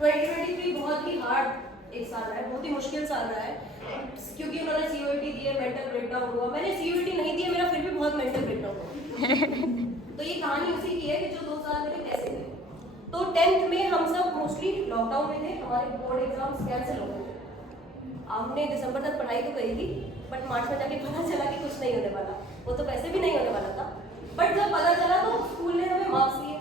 2023 बहुत ही हार्ड एक साल रहा है, बहुत ही मुश्किल साल रहा है, क्योंकि उन्होंने सीओईटी दी है, मेंटल ब्रेकडाउन हुआ। मैंने सीओईटी नहीं दी है, मेरा फिर भी बहुत मेंटल ब्रेकडाउन हुआ। तो ये कहानी उसी की है कि जो 2 साल मेरे कैसे गए। तो 10th में हम सब मोस्टली लॉकडाउन में थे, हमारे बोर्ड एग्जाम्स कैंसिल हो गए थे। हमने दिसंबर तक पढ़ाई तो करी थी, बट मार्च में जाके पता चला कि कुछ नहीं होने वाला। वो तो वैसे भी नहीं होने वाला था, बट जब पता चला तो स्कूल ने हमें मार्क्स दिए।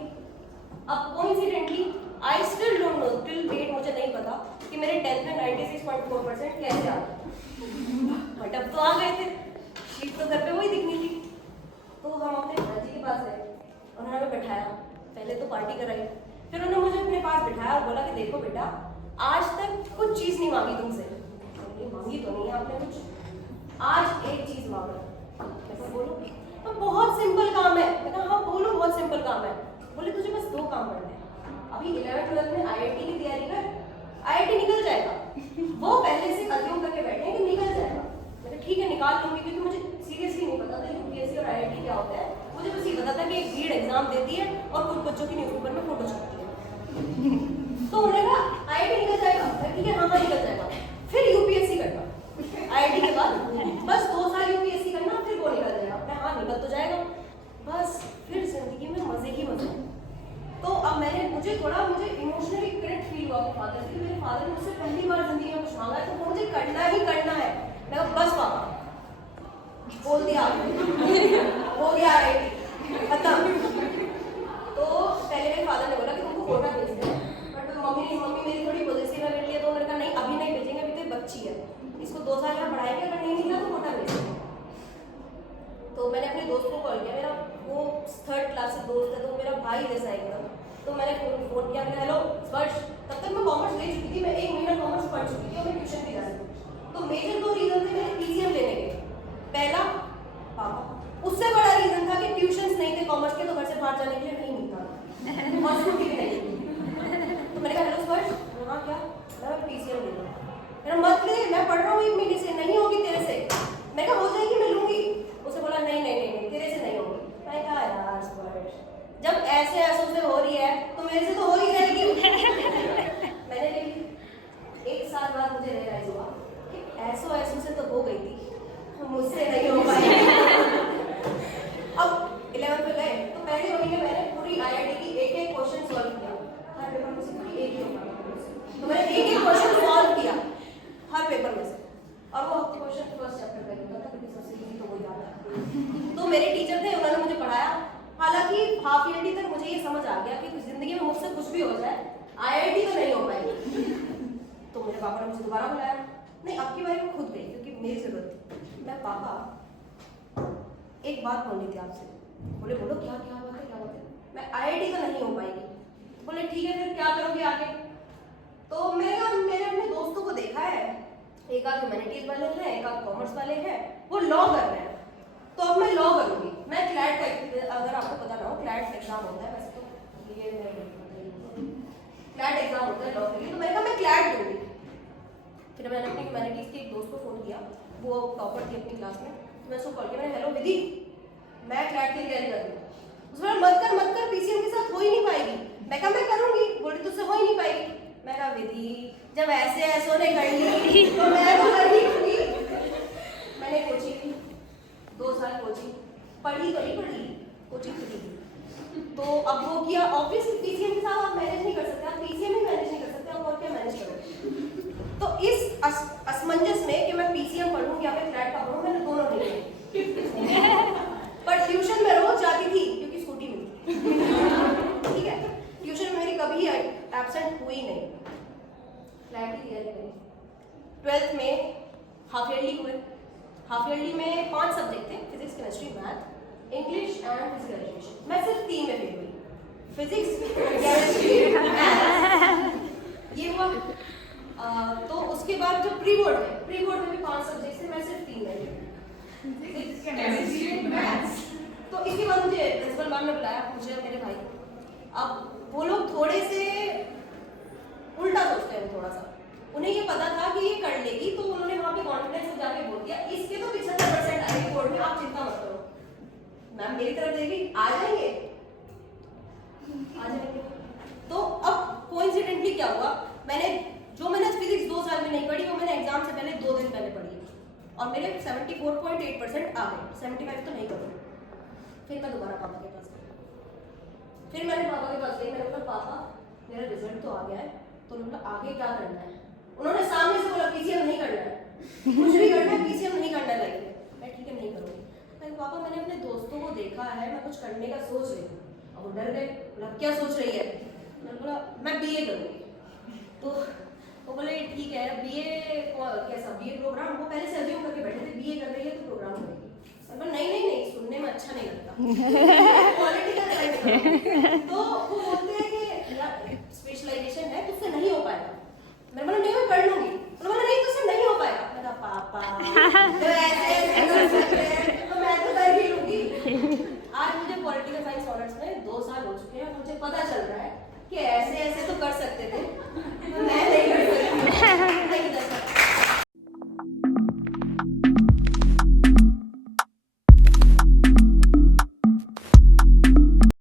अब coincidentally I still don't know, till date मुझे नहीं पता कि मेरे 10th में 96.4% कैसे आ गए। बट अब तो आ गए थे, शीट तो घर पे वही दिखनी थी। तो हम अपने भाजी के पास गए, उन्होंने हमें बैठाया, पहले तो पार्टी कराई, फिर उन्होंने मुझे अपने पास बिठाया और बोला कि देखो बेटा, आज तक कुछ चीज़ नहीं मांगी तुमसे। मांगी तो नहीं है आपने कुछ, आज एक चीज़ मांगा। कैसे बोलो? तो बहुत सिंपल काम है। मैं कहा हाँ बोलो, बहुत सिंपल काम है। बोले तुझे बस 2 काम करने हैं, अभी 11th-12th में आईआईटी की तैयारी कर, आईआईटी निकल जाएगा। वो पहले से अज्यूम करके बैठे हैं कि निकल जाएगा। मैंने ठीक है निकाल लूंगी, क्योंकि मुझे सीरियसली नहीं पता था यूपीएससी और आईआईटी क्या होता है। मुझे बस ये पता था कि एक भीड़ एग्जाम देती है और कुछ बच्चों की न्यूज़पेपर में फोटो छपती है। तो उन्होंने कहा आईआईटी निकल जाएगा, ठीक है हाँ हाँ निकल जाएगा, फिर यूपीएससी करना आईआईटी के बाद, बस 2 साल यूपीएससी करना, फिर वो निकल जाएगा। मैं हाँ निकल तो जाएगा, बस फिर जिंदगी में मजे ही मजे। तो अब मुझे इमोशनली कनेक्ट फील हुआ अपने फादर से, मेरे फादर ने मुझसे पहली बार जिंदगी में कुछ मांगा है, तो मुझे करना ही करना है। मैं बस पापा बोल दिया आपने, हो गया आईआईटी खत्म। तो पहले मेरे फादर ने बोला कि तुमको कोटा भेज दें, बट मम्मी मेरी थोड़ी पॉजिटिव है मेरे लिए, तो मैंने कहा नहीं अभी नहीं भेजेंगे, अभी तो बच्ची है, इसको 2 साल में पढ़ाएंगे, अगर नहीं निकला तो कोटा भेजेंगे। तो मैंने अपने दोस्त को कॉल किया, मेरा वो 3rd क्लास से दोस्त है, तो मेरा भाई जैसा एकदम। तो मैंने फोन किया, मैंने हेलो स्पर्श, तब तक मैं कॉमर्स ले चुकी थी, मैं 1 महीना कॉमर्स पढ़ चुकी थी और मैं ट्यूशन भी जाती थी। तो मेजर 2 रीजन थे मेरे पीसीएम लेने के। पहला पापा, उससे बड़ा रीजन था कि ट्यूशंस नहीं थे कॉमर्स के, तो घर से बाहर जाने के लिए नहीं मिलता और स्कूटी भी नहीं। तो मैंने कहा हेलो स्पर्श, हाँ क्या, मैं पीसीएम ले लूँ। मेरा मत ले, मैं पढ़ रहा हूँ 1 महीने से, नहीं होगी तेरे से। मैं कहा हो जाएगी, मैं लूंगी। उसे बोला नहीं तेरे से नहीं होगी। मैं कहा यार स्पर्श, जब ऐसे ऐसों से हो रही है तो मेरे से तो हो ही जाएगी। मैंने ले ली। 1 साल बाद मुझे रियलाइज हुआ कि ऐसों से तो हो गई थी, मुझसे नहीं हो पाई। अब 11th में गए तो पहले महीने मैंने पूरी आईआईटी की एक क्वेश्चन सॉल्व किया, हर पेपर में से पूरी एक ही होगा, तो मैंने एक क्वेश्चन सॉल्व किया हर पेपर में से, और वो क्वेश्चन फर्स्ट चैप्टर का होता था, क्योंकि सबसे इजी तो वही आता। तो मेरे टीचर थे, उन्होंने मुझे पढ़ाया। हालांकि हाफ ईयरली तक मुझे ये समझ आ गया कि जिंदगी में मुझसे कुछ भी हो जाए, आईआईटी तो नहीं हो पाएगी। तो मेरे पापा ने मुझे दोबारा बुलाया, नहीं अब की बारी में खुद गई, क्योंकि मेरी जरूरत थी। मैं पापा एक बात बोलनी थी आपसे। बोले बोलो क्या बात है। मैं आईआईटी तो नहीं हो पाएगी। बोले ठीक है फिर क्या करोगे आगे? तो मैंने अपने दोस्तों को देखा है, एक आध ह्यूमैनिटीज वाले हैं, एक आध कॉमर्स वाले हैं, वो लॉ कर रहे हैं, तो अब मैं लॉ करूंगी। मैं क्लैट का, अगर आपको पता ना हो, क्लैट एग्जाम होता है, वैसे तो ये क्लैट एग्जाम होता है लॉ के लिए, तो मैंने कहा मैं क्लैट दूंगी। फिर मैंने अपनी ह्यूमैनिटीज के एक दोस्त को फोन किया, वो टॉपर थी अपनी क्लास में, तो मैं उसको कॉल किया, मैंने हेलो विधि, मैं क्लैट की तैयारी कर रही हूँ। उसने मत कर पीसीएम के साथ हो ही नहीं पाएगी। मैं कहा मैं करूंगी। बोली तुझसे हो ही नहीं पाएगी। मैं कहा विधि, जब ऐसे ऐसों ने कर ली तो मैं तो कर ही लूंगी। मैंने कोचिंग 2 साल कोचिंग पढ़ी, कोचिंग फ्री। तो अब वो किया, ऑब्वियसली पीसीएम के साथ आप मैनेज नहीं कर सकते, आप पीसीएम ही मैनेज नहीं कर सकते, आप और क्या मैनेज करोगे? तो इस असमंजस में कि मैं पीसीएम पढ़ूं या मैं फ्लैट का पढ़ूं, मैंने दोनों नहीं किए। पर ट्यूशन में रोज जाती थी क्योंकि स्कूटी मिलती। ठीक है, ट्यूशन में मेरी कभी एब्सेंट हुई नहीं। फ्लैट की तैयारी करी। 12th में हाफ ईयरली हुए। हाफ ईयरली में 5 सब्जेक्ट थे, physics, chemistry, math, English and physical education. मैं सिर्फ 3 में फेल हुई, फिजिक्स, केमिस्ट्री, मैथ। ये हुआ। तो उसके बाद जो प्री बोर्ड में भी 5 सब्जेक्ट थे, मैं सिर्फ 3 में फेल हुई, फिजिक्स, केमिस्ट्री, मैथ्स। तो इसके बाद मुझे प्रिंसिपल मैम ने बुलाया, मुझे और मेरे भाई को। अब वो लोग थोड़े से उल्टा सोचते हैं, थोड़ा सा उन्हें ये पता था कि ये कर लेगी, तो उन्होंने वहाँ पे कॉन्फिडेंस में जाके बोल दिया इसके तो 75% आएंगे बोर्ड में, आप चिंता मत करो। मैम मेरी तरफ देखी, आ जाएंगे। तो अब कोइंसिडेंटली क्या हुआ, मैंने फिजिक्स 2 साल में नहीं पढ़ी, वो मैंने एग्जाम से पहले 2 दिन पहले पढ़ी और मेरे 74.8% आ गए, 75 तो नहीं करूँ। फिर मैं दोबारा पापा के पास गई, फिर मैंने पापा के पास गई, मैंने बोला पापा मेरा रिजल्ट तो आ गया है, तो उन्होंने बोला आगे क्या करना है, उन्होंने सामने से बोला पीसीएम नहीं करना है, कुछ भी करना है पीसीएम नहीं करना है लाइफ में। मैं ठीक है नहीं करूँगी। मैंने पापा मैंने अपने दोस्तों को देखा है, मैं कुछ करने का सोच रही हूँ। अब वो डर गए, बोला क्या सोच रही है, मैंने बोला मैं बीए करूँगी। तो वो बोले ठीक है बीए कैसा, बीए प्रोग्राम, वो पहले से अज्यूम करके बैठे थे बीए कर रही है तो प्रोग्राम करेगी। मैंने बोला नहीं सुनने में अच्छा नहीं लगता, पॉलिटिकल साइंस। तो वो बोलते हैं कि स्पेशलाइजेशन है तुझसे नहीं हो पाएगा। मैंने बोला नहीं मैं कर लूंगी, उन्होंने बोला नहीं तुझसे नहीं हो पाएगा। मैंने कहा पापा तो ऐसे कर सकते हैं तो मैं तो कर ही लूंगी। आज मुझे पॉलिटिकल साइंस ऑनर्स में 2 साल हो चुके हैं, मुझे पता चल रहा है कि ऐसे ऐसे तो कर सकते थे, तो मैं